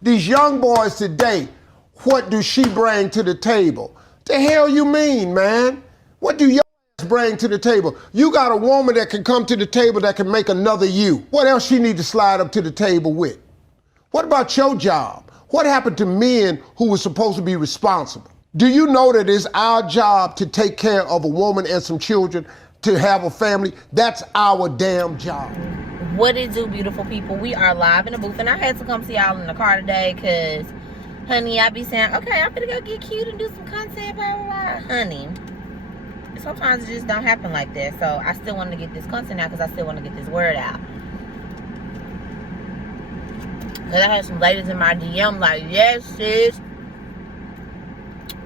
These young boys today, what do she bring to the table? The hell you mean, man? What do your ass bring to the table? You got a woman that can come to the table that can make another you. What else she need to slide up to the table with? What about your job? What happened to men who were supposed to be responsible? Do you know that it's our job to take care of a woman and some children, to have a family? That's our damn job. What it do, beautiful people? We are live in the booth, and I had to come see y'all in the car today because, honey, I be saying, okay, I'm gonna go get cute and do some content, blah, blah, blah. Honey, sometimes it just don't happen like that. So I still want to get this content out because I still want to get this word out. Because I had some ladies in my DM like, yes, sis.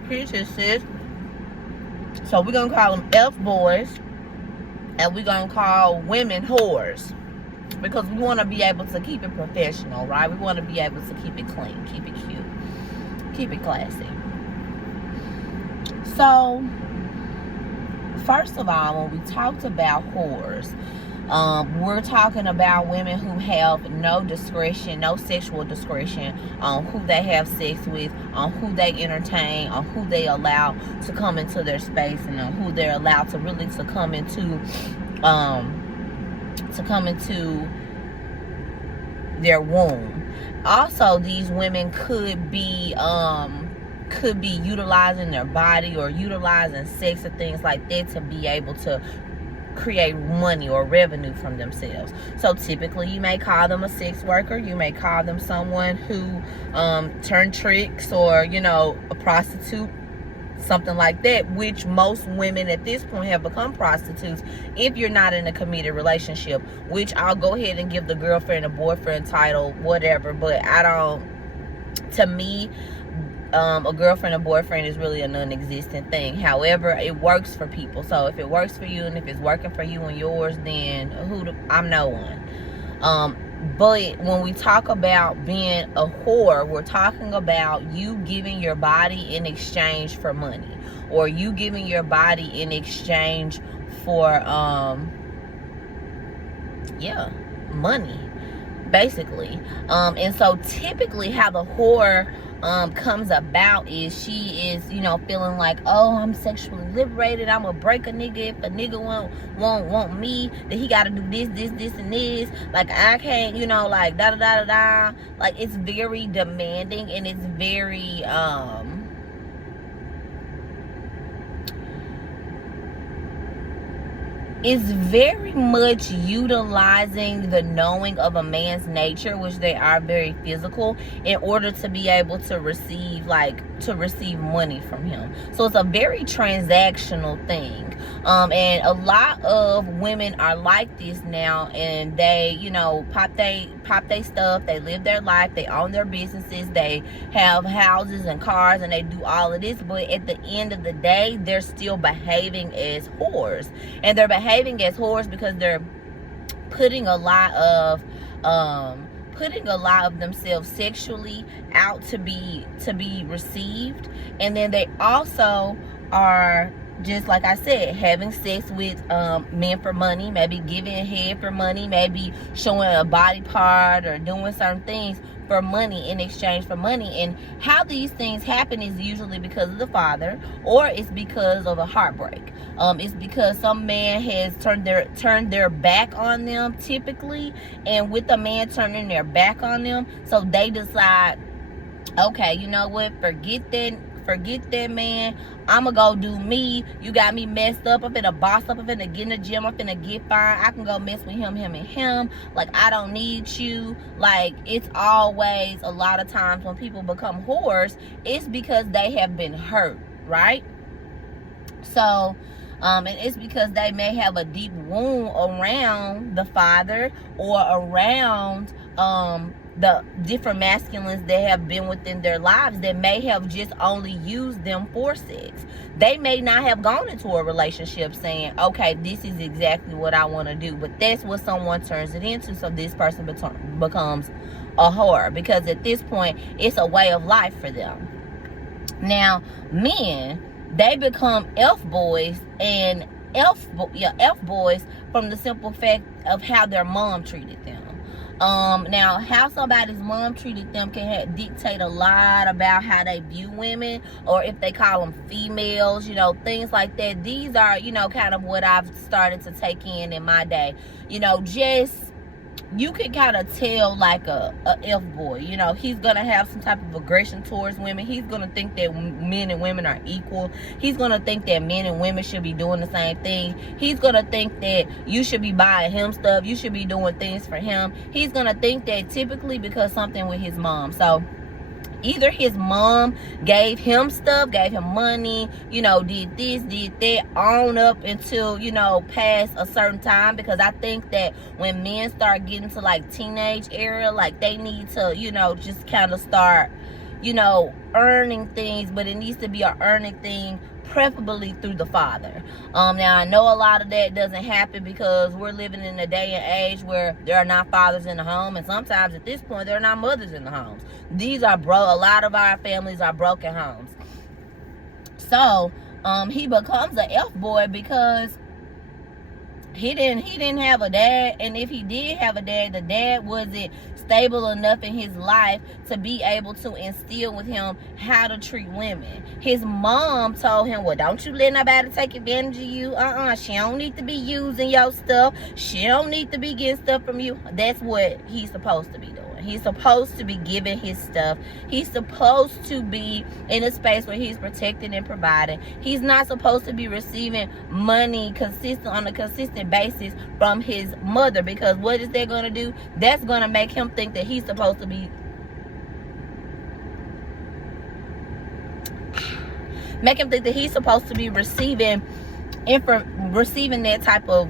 Appreciate sis. So we're going to call them F boys, and we're going to call women whores. Because we want to be able to keep it professional, right? We want to be able to keep it clean, keep it cute, keep it classy. So, first of all, when we talked about whores, we're talking about women who have no discretion, no sexual discretion on who they have sex with, on who they entertain, on who they allow to come into their space, and on who they're allowed to really to come into their womb. Also, these women could be utilizing their body or utilizing sex and things like that to be able to create money or revenue from themselves. So typically you may call them a sex worker, you may call them someone who turned tricks, or a prostitute, something like that, which most women at this point have become prostitutes if you're not in a committed relationship, which I'll go ahead and give the girlfriend or boyfriend title, whatever, but to me, a girlfriend or boyfriend is really a non-existent thing. However, it works for people. So if it works for you and if it's working for you and yours, then I'm no one. But when we talk about being a whore, we're talking about you giving your body in exchange for money, or you giving your body in exchange for money, basically. And so typically how the whore comes about is she is, feeling like, oh, I'm sexually liberated, I'm gonna break a nigga if a nigga won't want me, that he gotta do this and this, like I can't, like da da da da da. Like, it's very demanding, and it's very it's very much utilizing the knowing of a man's nature, which they are very physical, in order to be able to receive money from him. So it's a very transactional thing. And a lot of women are like this now, and they, pop they stuff, they live their life, they own their businesses, they have houses and cars, and they do all of this, but at the end of the day, they're still behaving as whores. And they're behaving as whores because they're putting a lot of themselves sexually out to be received, and then they also are, just like I said, having sex with men for money, maybe giving head for money, maybe showing a body part or doing certain things for money, in exchange for money. And how these things happen is usually because of the father, or it's because of a heartbreak. It's because some man has turned their back on them, typically, and with the man turning their back on them, so they decide, okay, you know what, forget that man, I'ma go do me. You got me messed up, I'm finna boss up, I'm finna get in the gym, I'm finna get fine, I can go mess with him and him, like I don't need you. Like, it's always, a lot of times when people become whores, it's because they have been hurt, right? So and it's because they may have a deep wound around the father, or around the different masculines that have been within their lives that may have just only used them for sex. They may not have gone into a relationship saying, okay, this is exactly what I want to do, but that's what someone turns it into. So this person becomes a whore, because at this point it's a way of life for them. Now, men, they become F boys, and F boys from the simple fact of how their mom treated them. Now, how somebody's mom treated them can dictate a lot about how they view women, or if they call them females, you know, things like that. These are, you know, kind of what I've started to take in my day. You know, just, you can kind of tell like a F-boy, you know, he's going to have some type of aggression towards women. He's going to think that men and women are equal. He's going to think that men and women should be doing the same thing. He's going to think that you should be buying him stuff. You should be doing things for him. He's going to think that typically because something with his mom. So either his mom gave him stuff, gave him money, you know, did this, did that, on up until, you know, past a certain time. Because I think that when men start getting to like teenage era, like they need to, you know, just kind of start, you know, earning things. But it needs to be an earning thing, preferably through the father. Now I know a lot of that doesn't happen because we're living in a day and age where there are not fathers in the home, and sometimes at this point there are not mothers in the homes. These are a lot of our families are broken homes. So he becomes an F-boy because he didn't have a dad, and if he did have a dad, the dad wasn't stable enough in his life to be able to instill with him how to treat women. His mom told him, well, don't you let nobody take advantage of you. She don't need to be using your stuff. She don't need to be getting stuff from you. That's what he's supposed to be doing. He's supposed to be giving his stuff. He's supposed to be in a space where he's protecting and providing. He's not supposed to be receiving money on a consistent basis from his mother, because what is that going to do? That's going to make him think that he's supposed to be receiving that type of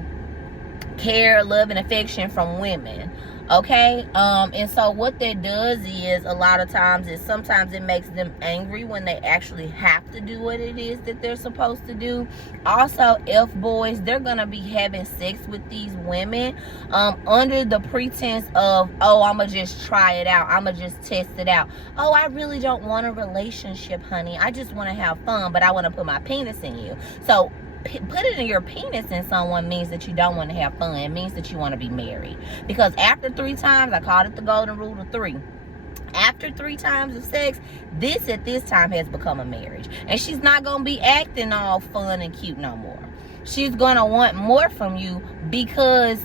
care, love, and affection from women. Okay, and so what that does is a lot of times is sometimes it makes them angry when they actually have to do what it is that they're supposed to do. Also, F-boys, they're gonna be having sex with these women under the pretense of, oh, I'ma just try it out, I'ma just test it out. Oh, I really don't want a relationship, honey, I just want to have fun, but I want to put my penis in you. So putting your penis in someone means that you don't want to have fun. It means that you want to be married. Because after 3 times, I called it the golden rule of 3. After 3 times of sex, this at this time has become a marriage. And she's not going to be acting all fun and cute no more. She's going to want more from you because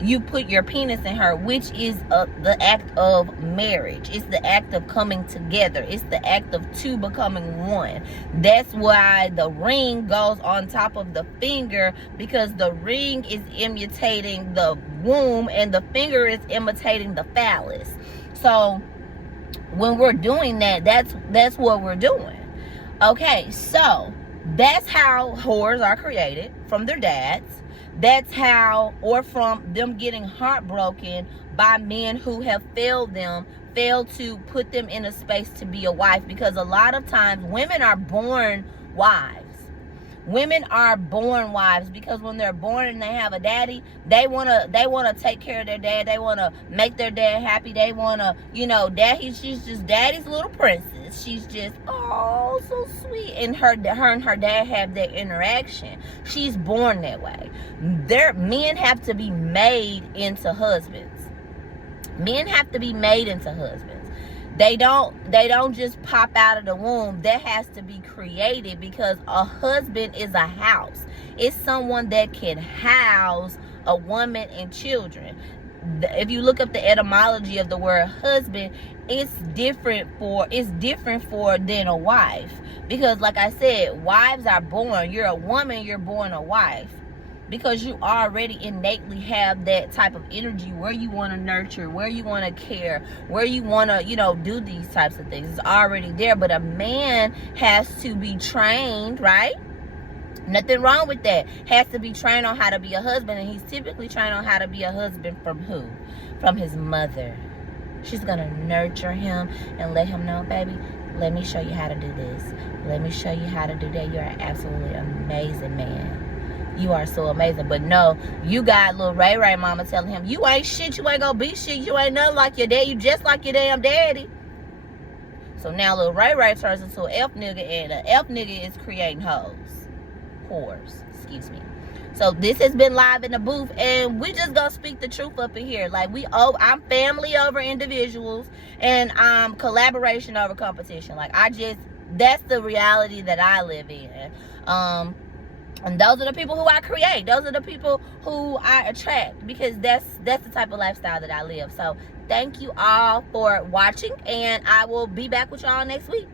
you put your penis in her, which is the act of marriage. It's the act of coming together. It's the act of 2 becoming 1. That's why the ring goes on top of the finger, because the ring is imitating the womb and the finger is imitating the phallus. So when we're doing that, that's what we're doing. Okay, so that's how whores are created, from their dads. That's how, or from them getting heartbroken by men who have failed to put them in a space to be a wife. Because a lot of times women are born wives. Women are born wives because when they're born and they have a daddy, they wanna take care of their dad. They wanna make their dad happy. They wanna, you know, she's just daddy's little princess. She's just, oh, so sweet. And her and her dad have that interaction. She's born that way. Men have to be made into husbands. Men have to be made into husbands. They don't just pop out of the womb. That has to be created, because a husband is a house. It's someone that can house a woman and children. If you look up the etymology of the word husband, it's different for than a wife. Because like I said, wives are born. You're a woman, you're born a wife. Because you already innately have that type of energy where you want to nurture, where you want to care, where you want to, you know, do these types of things. It's already there. But a man has to be trained, right? Nothing wrong with that. Has to be trained on how to be a husband. And he's typically trained on how to be a husband from who? From his mother. She's going to nurture him and let him know, baby, let me show you how to do this. Let me show you how to do that. You're an absolutely amazing man. You are so amazing. But no, you got little Ray Ray mama telling him, you ain't shit, you ain't gonna be shit, you ain't nothing like your dad, you just like your damn daddy. So now little Ray Ray turns into an F nigga, and an F nigga is creating whores, excuse me. So this has been Live in the Booth, and we just gonna speak the truth up in here. Like, I'm family over individuals, and collaboration over competition. Like, that's the reality that I live in. And those are the people who I create. Those are the people who I attract, because that's the type of lifestyle that I live. So thank you all for watching, and I will be back with y'all next week.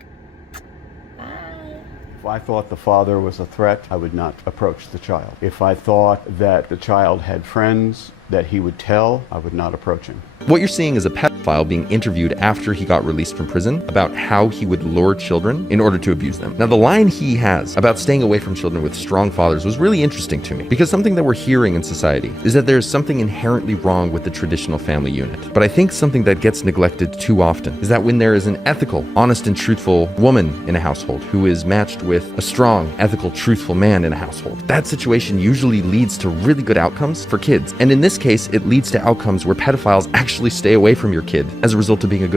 Bye. If I thought the father was a threat, I would not approach the child. If I thought that the child had friends that he would tell, I would not approach him. What you're seeing is a pedophile being interviewed after he got released from prison about how he would lure children in order to abuse them. Now, the line he has about staying away from children with strong fathers was really interesting to me, because something that we're hearing in society is that there's something inherently wrong with the traditional family unit. But I think something that gets neglected too often is that when there is an ethical, honest, and truthful woman in a household who is matched with a strong, ethical, truthful man in a household, that situation usually leads to really good outcomes for kids. And in this case, it leads to outcomes where pedophiles actually stay away from your kid as a result of being a good